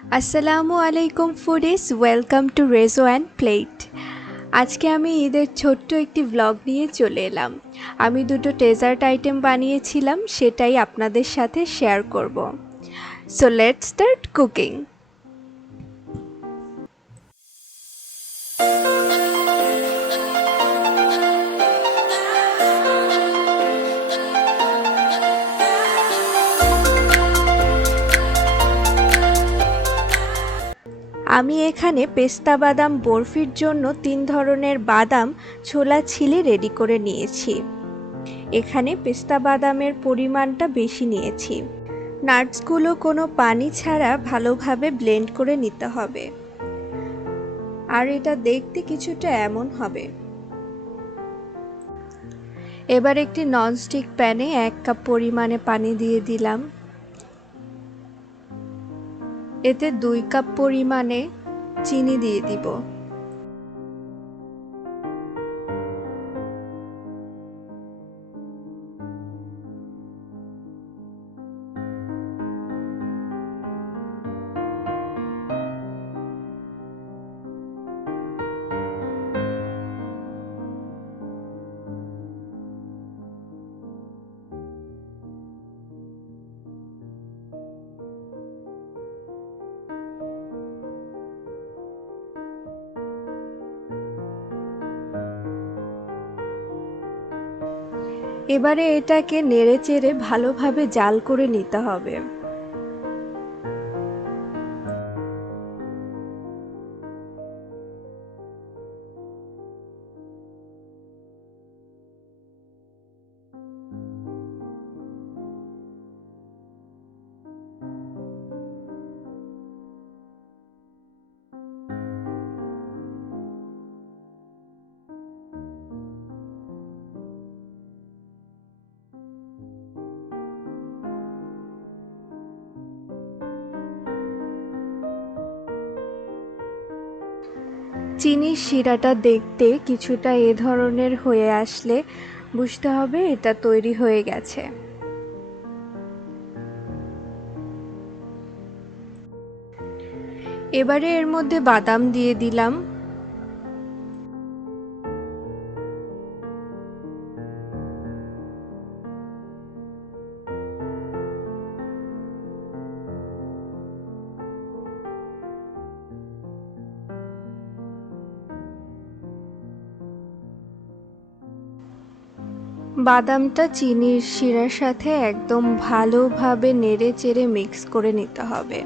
আসসালামু আলাইকুম foodies, welcome to রেজো অ্যান্ড প্লেট। আজকে আমি ঈদের ছোট্ট একটি ব্লগ নিয়ে চলে এলাম। আমি দুটো ডেজার্ট আইটেম বানিয়েছিলাম, সেটাই আপনাদের সাথে শেয়ার করব। So let's start cooking. আমি এখানে পেস্তা বাদাম বরফির জন্য 3 ধরনের বাদাম ছোলা ছিলে রেডি করে নিয়েছি। এখানে পেস্তা বাদামের পরিমাণটা বেশি নিয়েছি। নাটসগুলো কোনো পানি ছাড়া ভালোভাবে ব্লেন্ড করে নিতে হবে, আর এটা দেখতে কিছুটা এমন হবে। এবার একটি ননস্টিক প্যানে 1 কাপ পরিমাণে পানি দিয়ে দিলাম। এতে 2 কাপ পরিমাণে চিনি দিয়ে দিব। এবারে এটাকে নেড়েচেড়ে ভালোভাবে জাল করে নিতে হবে। চিনির শিরাটা দেখতে কিছুটা এ ধরনের হয়ে আসলে বুঝতে হবে এটা তৈরি হয়ে গেছে। এবারে এর মধ্যে বাদাম দিয়ে দিলাম। বাদামটা চিনির শিরার সাথে একদম ভালোভাবে নেড়ে চেড়ে মিক্স করে নিতে হবে।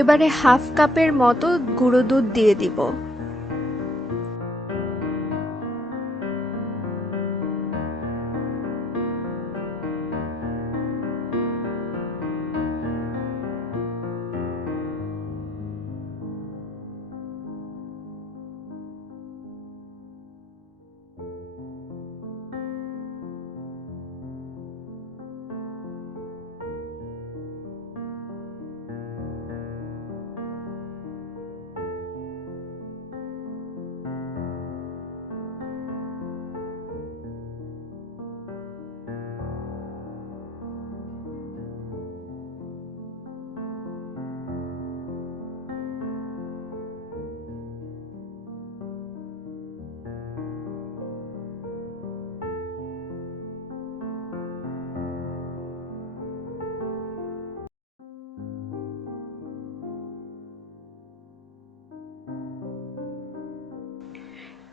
এবারে হাফ কাপের মতো গুঁড়ো দুধ দিয়ে দিব।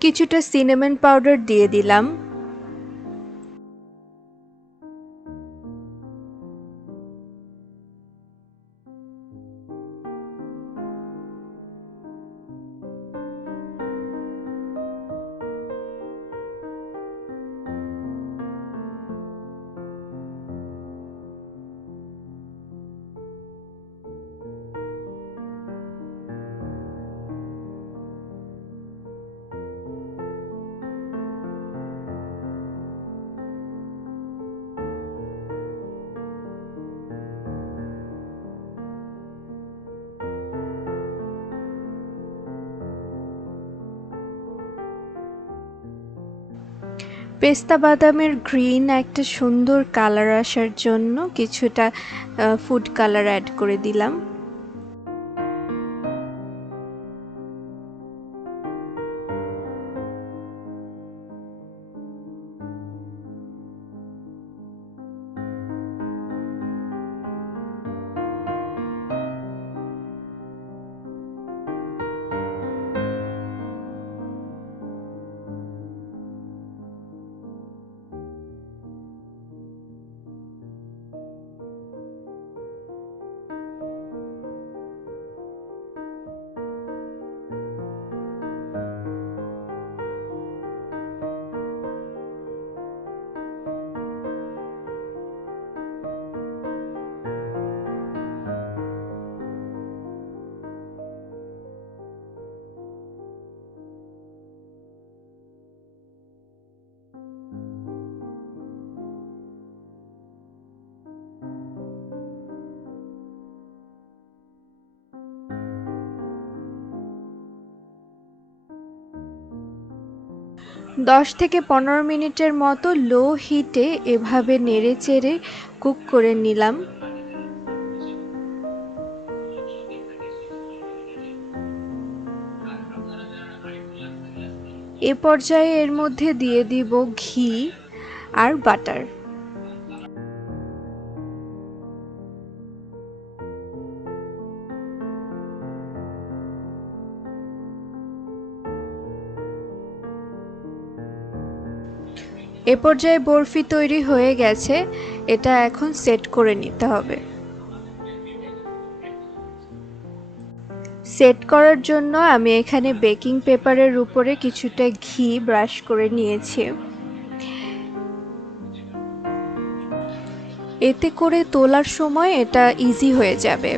কিছুটা সিনামন পাউডার দিয়ে দিলাম। পেস্তা বাদামের গ্রিন একটা সুন্দর কালার আসার জন্য কিছুটা ফুড কালার অ্যাড করে দিলাম। দশ থেকে 15 মিনিটের মতো লো হিটে এভাবে নেড়ে চেড়ে কুক করে নিলাম। এ পর্যায়ে এর মধ্যে দিয়ে দিব ঘি আর বাটার। এ পর্যায়ে বরফি তৈরি হয়ে গেছে, এটা এখন সেট করে নিতে হবে। সেট করার জন্য আমি এখানে বেকিং পেপারের উপরে কিছুটা ঘি ব্রাশ করে নিয়েছি। এতে করে তোলার সময় এটা ইজি হয়ে যাবে।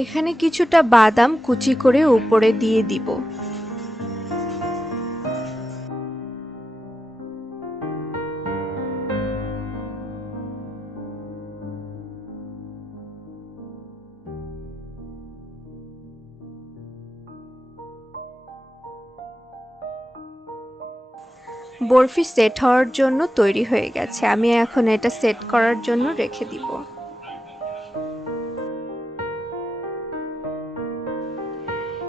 এখানে কিছুটা বাদাম কুচি করে উপরে দিয়ে দিব। বরফি সেট হওয়ার জন্য তৈরি হয়ে গেছে, আমি এখন এটা সেট করার জন্য রেখে দিব।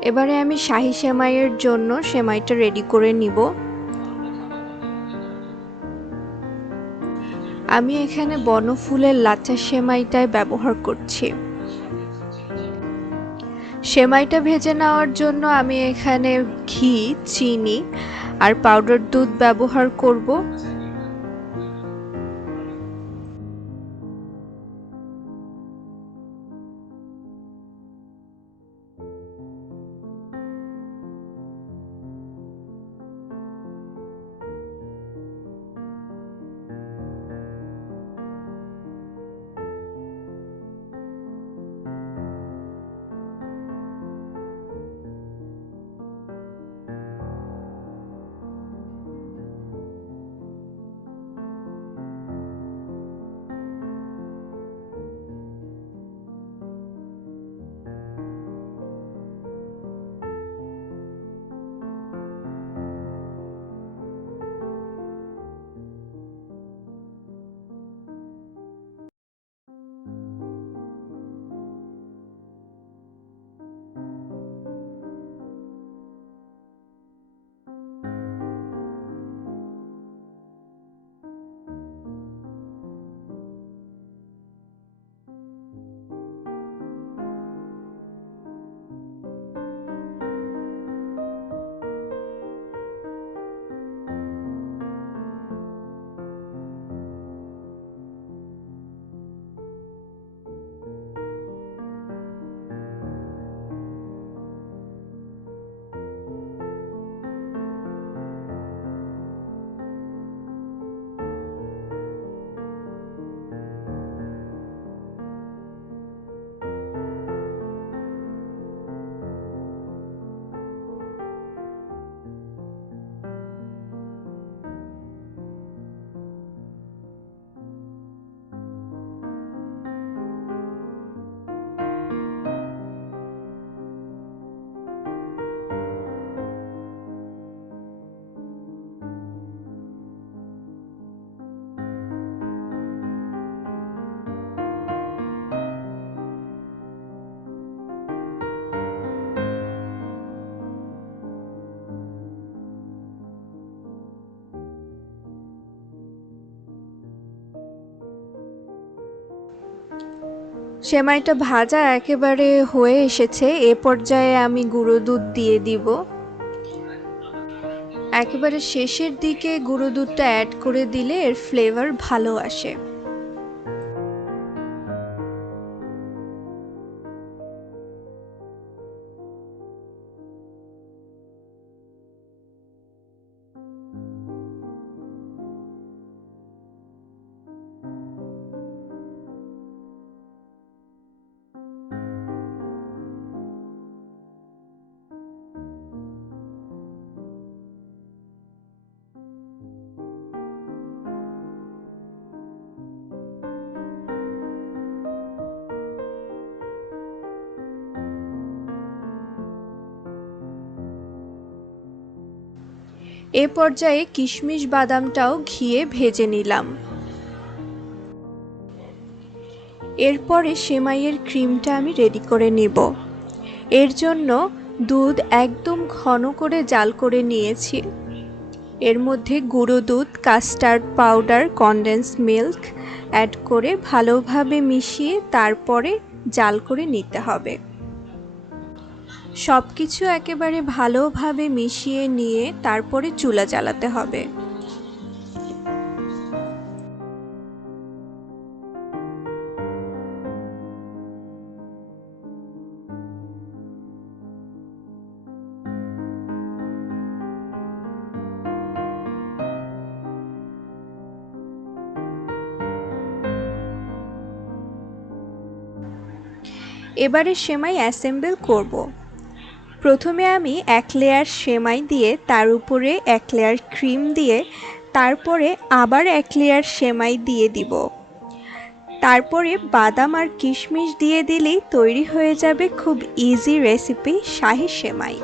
এবারে আমি শাহি সেমাইয়ের জন্য সেমাইটা রেডি করে নিব। আমি এখানে বনফুলের লাচ্চা সেমাইটাই ব্যবহার করছি। সেমাইটা ভেজে নেওয়ার জন্য আমি এখানে ঘি, চিনি আর পাউডার দুধ ব্যবহার করব। সেমাইটা ভাজা একেবারে হয়ে এসেছে, এ পর্যায়ে আমি গুঁড়ো দুধ দিয়ে দিব। একেবারে শেষের দিকে গুঁড়ো দুধটা অ্যাড করে দিলে এর ফ্লেভার ভালো আসে। এ পর্যায়ে কিশমিশ বাদামটাও ঘিয়ে ভেজে নিলাম। এরপরে সেমাইয়ের ক্রিমটা আমি রেডি করে নিব। এর জন্য দুধ একদম ঘন করে জাল করে নিয়েছি। এর মধ্যে গুঁড়ো দুধ, custard powder, condense milk add করে ভালোভাবে মিশিয়ে তারপরে জাল করে নিতে হবে। সব কিছু একেবারে ভালোভাবে মিশিয়ে নিয়ে তারপরে চুলা জ্বালাতে হবে। এবারে সেমাই অ্যাসেম্বল করব। প্রথমে আমি এক লেয়ার সেমাই দিয়ে তার উপরে এক লেয়ার ক্রিম দিয়ে তারপরে আবার এক লেয়ার সেমাই দিয়ে দিব। তারপরে বাদাম আর কিশমিশ দিয়ে দিলেই তৈরি হয়ে যাবে খুব ইজি রেসিপি শাহি সেমাই।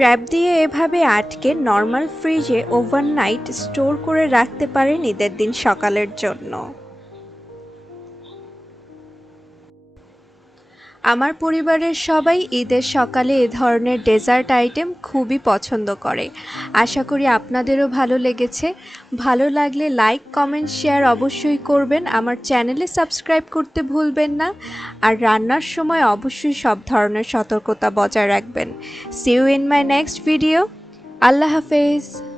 র‍্যাপ দিয়ে এভাবে আটকে নর্মাল ফ্রিজে ওভারনাইট স্টোর করে রাখতে পারেন ঈদের দিন সকালের জন্য। আমার পরিবারের সবাই ঈদের সকালে এ ধরনের ডেজার্ট আইটেম খুবই পছন্দ করে। আশা করি আপনাদেরও ভালো লেগেছে। ভালো লাগলে লাইক, কমেন্ট, শেয়ার অবশ্যই করবেন। আমার চ্যানেলে সাবস্ক্রাইব করতে ভুলবেন না। আর রান্নার সময় অবশ্যই সব ধরনের সতর্কতা বজায় রাখবেন। See you in my next video. আল্লাহ হাফেজ।